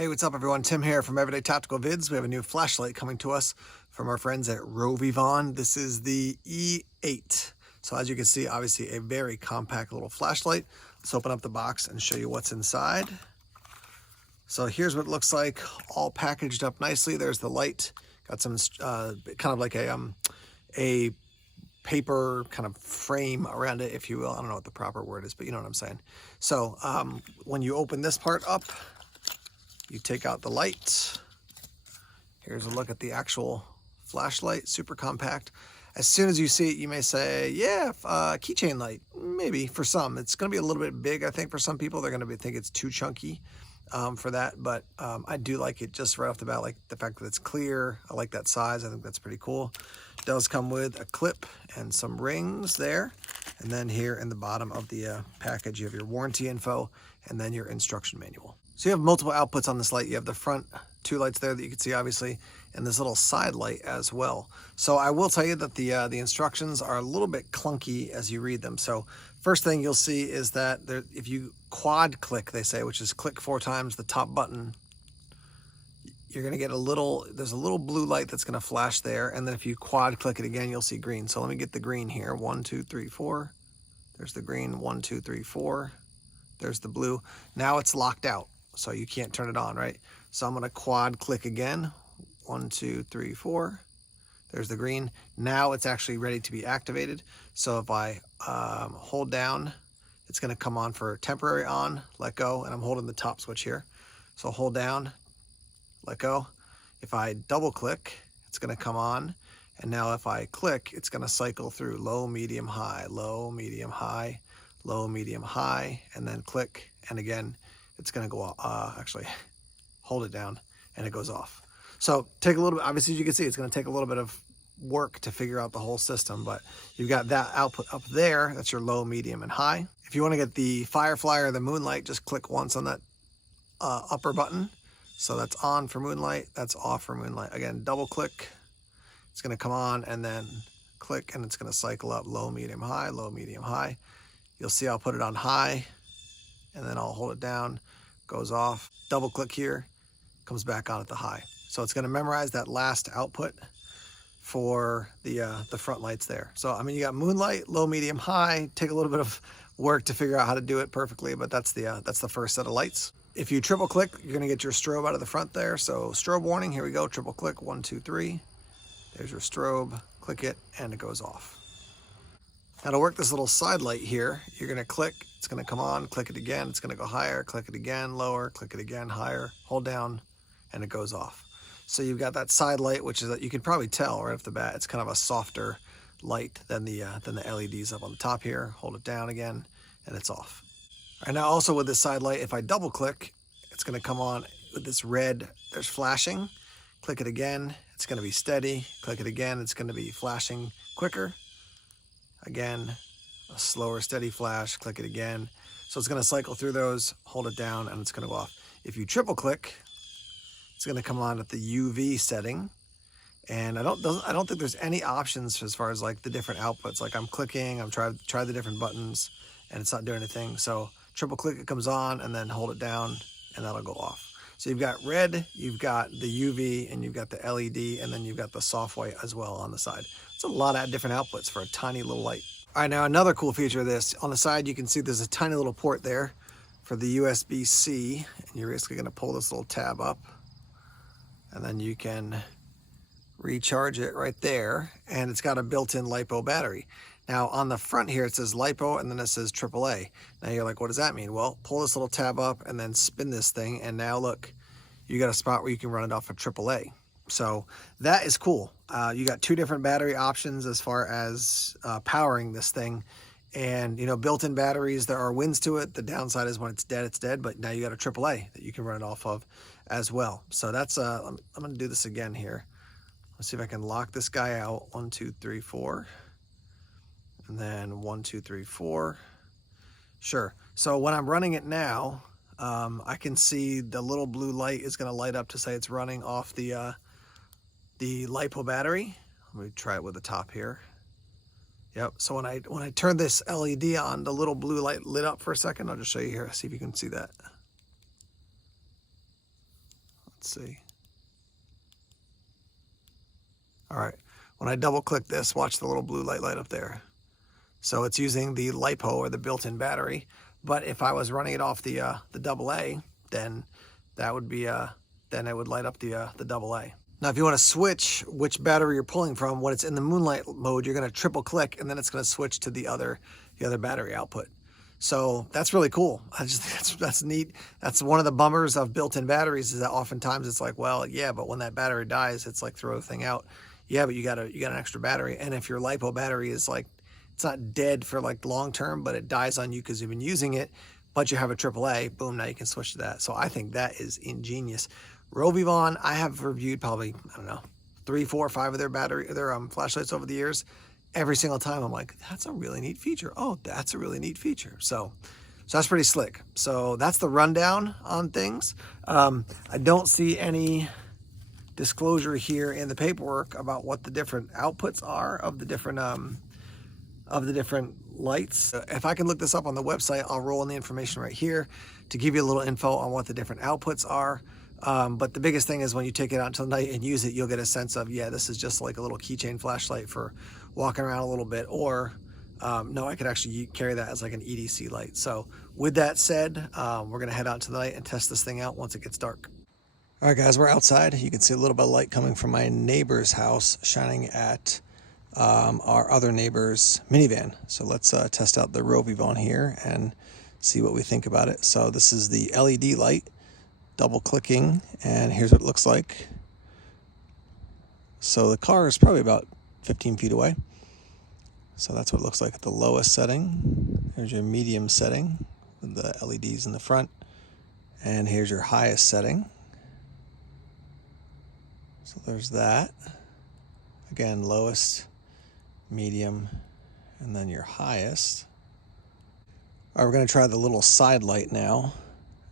Hey, what's up everyone? Tim here from Everyday Tactical Vids. We have a new flashlight coming to us from our friends at Rovyvon. This is the E8. So as you can see, obviously a very compact little flashlight. Let's open up the box and show you what's inside. So here's what it looks like, all packaged up nicely. There's the light, got some kind of like a paper kind of frame around it, if you will. I don't know what the proper word is, but you know what I'm saying. So when you open this part up, you take out the light. Here's a look at the actual flashlight, super compact. As soon as you see it, you may say, yeah, keychain light, maybe for some. It's gonna be a little bit big, I think, for some people. They're gonna think it's too chunky for that, but I do like it just right off the bat, like the fact that it's clear. I like that size, I think that's pretty cool. It does come with a clip and some rings there. And then here in the bottom of the package, you have your warranty info and then your instruction manual. So you have multiple outputs on this light. You have the front two lights there that you can see, obviously, and this little side light as well. So I will tell you that the instructions are a little bit clunky as you read them. So first thing you'll see is that if you quad click, they say, which is click 4 times the top button, you're gonna get there's a little blue light that's gonna flash there. And then if you quad click it again, you'll see green. So let me get the green here. 1, 2, 3, 4. There's the green. 1, 2, 3, 4. There's the blue. Now it's locked out, so you can't turn it on, right? So I'm gonna quad click again. 1, 2, 3, 4. There's the green. Now it's actually ready to be activated. So if I hold down, it's gonna come on for temporary on, let go, and I'm holding the top switch here. So hold down, let go. If I double click, it's gonna come on. And now if I click, it's gonna cycle through low, medium, high, low, medium, high, low, medium, high, and then click. And again, it's gonna go off, actually hold it down and it goes off. So take a little bit, obviously as you can see, it's gonna take a little bit of work to figure out the whole system, but you've got that output up there. That's your low, medium, and high. If you wanna get the Firefly or the Moonlight, just click once on that upper button. So that's on for Moonlight, that's off for Moonlight. Again, double click, it's gonna come on, and then click and it's gonna cycle up low, medium, high, low, medium, high. You'll see I'll put it on high and then I'll hold it down, goes off, double click here, comes back on at the high. So it's gonna memorize that last output for the front lights there. So I mean, you got Moonlight, low, medium, high. Take a little bit of work to figure out how to do it perfectly, but that's the first set of lights. If you triple click, you're gonna get your strobe out of the front there. So strobe warning, here we go, triple click, 1, 2, 3. There's your strobe, click it, and it goes off. Now to work this little side light here, you're gonna click, it's gonna come on, click it again, it's gonna go higher, click it again, lower, click it again, higher, hold down, and it goes off. So you've got that side light, which is that you can probably tell right off the bat, it's kind of a softer light than the LEDs up on the top here. Hold it down again, and it's off. All right, now also with this side light, if I double click, it's gonna come on with this red, there's flashing. Click it again, it's gonna be steady. Click it again, it's gonna be flashing quicker. Again, a slower, steady flash, click it again. So it's gonna cycle through those, hold it down, and it's gonna go off. If you triple click, it's gonna come on at the UV setting. And I don't think there's any options as far as like the different outputs. Like I'm clicking, I'm trying the different buttons, and it's not doing anything. So triple click, it comes on, and then hold it down, and that'll go off. So you've got red, you've got the UV, and you've got the LED, and then you've got the soft white as well on the side. It's a lot of different outputs for a tiny little light. All right, now another cool feature of this, on the side you can see there's a tiny little port there for the USB-C, and you're basically gonna pull this little tab up, and then you can recharge it right there, and it's got a built-in LiPo battery. Now on the front here it says LiPo and then it says AAA. Now you're like, what does that mean? Well, pull this little tab up and then spin this thing, and now look, you got a spot where you can run it off of AAA. So that is cool. You got 2 different battery options as far as powering this thing. And you know, built-in batteries, there are wins to it. The downside is when it's dead, but now you got a AAA that you can run it off of as well. So that's, I'm gonna do this again here. Let's see if I can lock this guy out. 1, 2, 3, 4. And then 1, 2, 3, 4. Sure. So when I'm running it now, I can see the little blue light is gonna light up to say it's running off the LiPo battery. Let me try it with the top here. Yep, so when I turn this LED on, the little blue light lit up for a second. I'll just show you here, see if you can see that. Let's see. All right, when I double click this, watch the little blue light up there. So it's using the LiPo or the built-in battery. But if I was running it off the AA, then that would be then it would light up the AA. Now, if you want to switch which battery you're pulling from, when it's in the moonlight mode, you're going to triple click, and then it's going to switch to the other battery output. So that's really cool. That's neat. That's one of the bummers of built-in batteries, is that oftentimes it's like, well, yeah, but when that battery dies, it's like throw the thing out. Yeah, but you got an extra battery, and if your LiPo battery is like, it's not dead for like long term, but it dies on you because you've been using it, but you have a AAA, boom, now you can switch to that. So I think that is ingenious. Rovyvon, I have reviewed probably, I don't know, 3, 4, 5 of their flashlights over the years. Every single time I'm like, that's a really neat feature. Oh, that's a really neat feature. So that's pretty slick. So that's the rundown on things. I don't see any disclosure here in the paperwork about what the different outputs are of the different lights. If I can look this up on the website, I'll roll in the information right here to give you a little info on what the different outputs are. But the biggest thing is when you take it out into the night and use it, you'll get a sense of, yeah, this is just like a little keychain flashlight for walking around a little bit, or no, I could actually carry that as like an EDC light. So with that said, we're gonna head out to the night and test this thing out once it gets dark. All right, guys, we're outside. You can see a little bit of light coming from my neighbor's house shining at our other neighbor's minivan. So let's test out the Rovyvon here and see what we think about it. So this is the LED light. Double clicking, and here's what it looks like. So the car is probably about 15 feet away. So that's what it looks like at the lowest setting. Here's your medium setting with the LEDs in the front. And here's your highest setting. So there's that. Again, lowest, medium, and then your highest. All right, we're going to try the little side light now,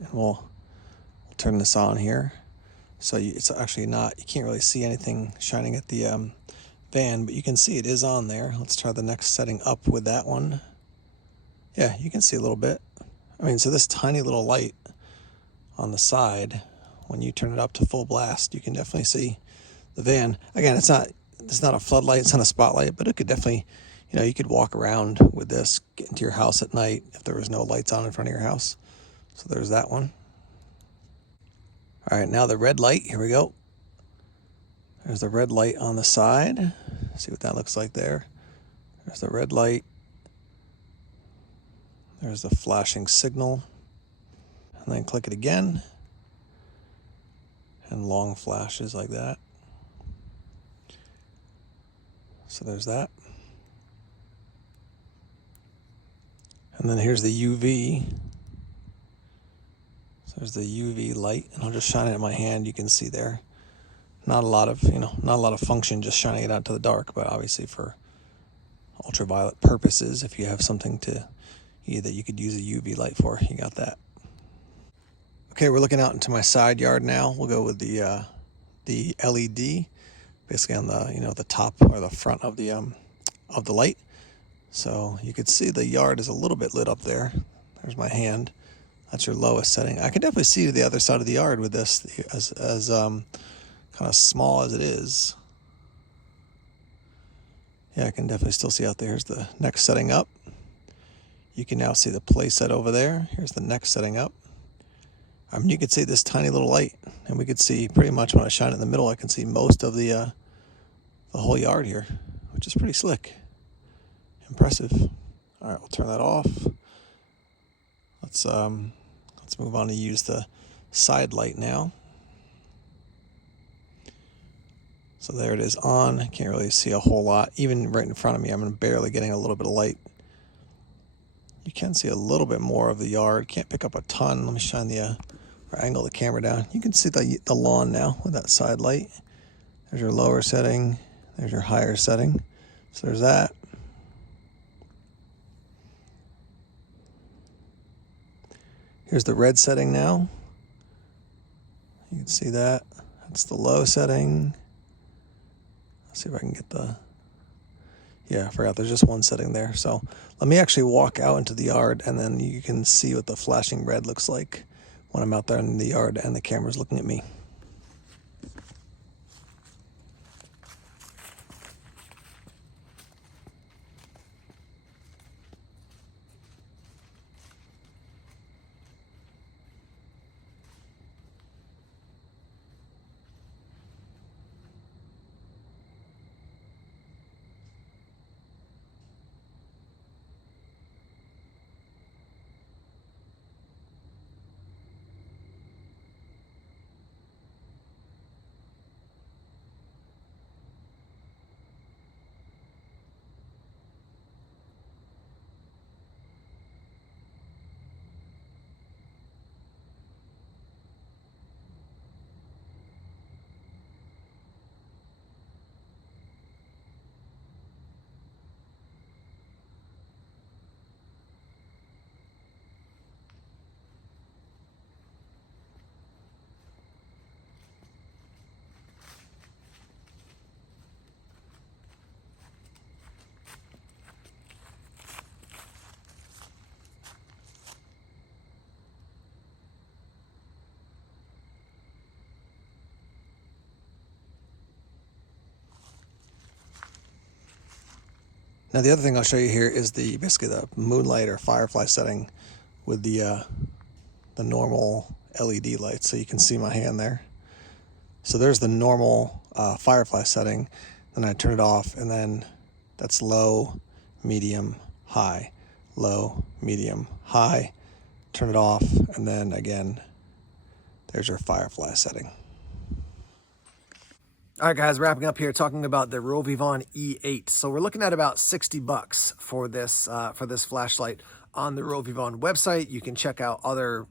and we'll turn this on here. So it's actually not, you can't really see anything shining at the van, but you can see it is on there. Let's try the next setting up with that one. Yeah, you can see a little bit. I mean, so this tiny little light on the side, when you turn it up to full blast, you can definitely see the van. Again, it's not a floodlight, it's not a spotlight, but it could definitely, you know, you could walk around with this, get into your house at night if there was no lights on in front of your house. So there's that one. All right, now the red light, here we go. There's the red light on the side. See what that looks like there. There's the red light. There's the flashing signal. And then click it again. And long flashes like that. So there's that. And then here's the UV. There's the UV light, and I'll just shine it in my hand. You can see there, not a lot of function, just shining it out to the dark, but obviously for ultraviolet purposes, if you have something that you could use a UV light for, you got that. Okay, we're looking out into my side yard now. We'll go with the LED, basically on the the top or the front of the light. So you could see the yard is a little bit lit up there. There's my hand. That's your lowest setting. I can definitely see the other side of the yard with this, as kind of small as it is. Yeah, I can definitely still see out there. Here's the next setting up. You can now see the play set over there. Here's the next setting up. I mean, you can see this tiny little light, and we could see pretty much when I shine it in the middle, I can see most of the whole yard here, which is pretty slick. Impressive. All right, we'll turn that off. Let's move on to use the side light now. So there it is on. I can't really see a whole lot. Even right in front of me, I'm barely getting a little bit of light. You can see a little bit more of the yard. Can't pick up a ton. Let me shine or angle the camera down. You can see the lawn now with that side light. There's your lower setting. There's your higher setting. So there's that. Here's the red setting now. You can see that. That's the low setting. Let's see if I can get yeah, I forgot there's just one setting there. So let me actually walk out into the yard, and then you can see what the flashing red looks like when I'm out there in the yard and the camera's looking at me. Now the other thing I'll show you here is basically the moonlight or firefly setting with the normal LED light, so you can see my hand there. So there's the normal firefly setting, then I turn it off, and then that's low, medium, high, low, medium, high, turn it off, and then again, there's your firefly setting. All right, guys, wrapping up here, talking about the Rovyvon E8. So we're looking at about $60 for this flashlight on the Rovyvon website. You can check out other,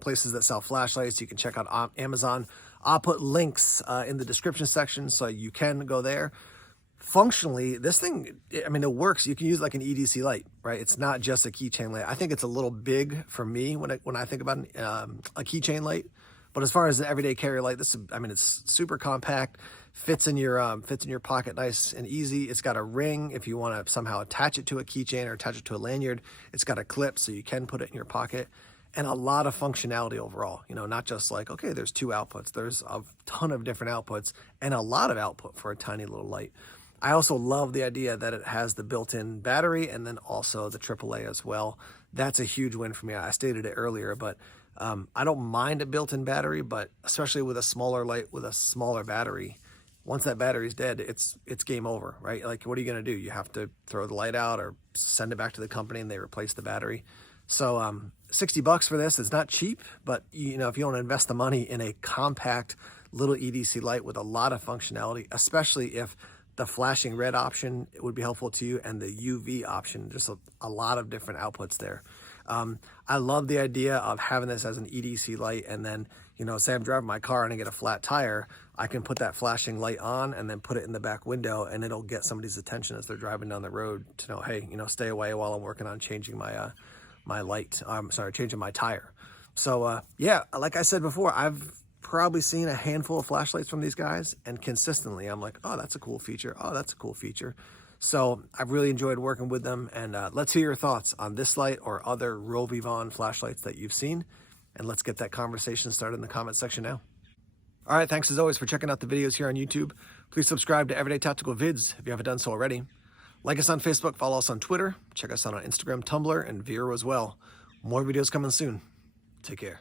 places that sell flashlights. You can check out Amazon. I'll put links in the description section, so you can go there. Functionally, this thing, I mean, it works. You can use like an EDC light, right? It's not just a keychain light. I think it's a little big for me when I think about a keychain light. But as far as the everyday carry light, it's super compact, fits in your pocket nice and easy. It's got a ring if you want to somehow attach it to a keychain or attach it to a lanyard. It's got a clip so you can put it in your pocket, and a lot of functionality overall. Not just like, okay, there's 2 outputs. There's a ton of different outputs and a lot of output for a tiny little light. I also love the idea that it has the built-in battery and then also the AAA as well. That's a huge win for me. I stated it earlier, but I don't mind a built-in battery, but especially with a smaller light with a smaller battery, once that battery's dead, it's game over, right? Like, what are you gonna do? You have to throw the light out or send it back to the company and they replace the battery. So $60 for this is not cheap, but if you want to invest the money in a compact little EDC light with a lot of functionality, especially if the flashing red option would be helpful to you and the UV option, just a lot of different outputs there. I love the idea of having this as an EDC light, and then, say I'm driving my car and I get a flat tire, I can put that flashing light on and then put it in the back window, and it'll get somebody's attention as they're driving down the road to know, hey, stay away while I'm working on changing my changing my tire. So yeah, like I said before, I've probably seen a handful of flashlights from these guys, and consistently I'm like, oh, that's a cool feature. Oh, that's a cool feature. So I've really enjoyed working with them, and let's hear your thoughts on this light or other Rovyvon flashlights that you've seen, and let's get that conversation started in the comment section now. All right, thanks as always for checking out the videos here on YouTube. Please subscribe to Everyday Tactical Vids if you haven't done so already. Like us on Facebook, follow us on Twitter, check us out on Instagram, Tumblr, and Vero as well. More videos coming soon. Take care.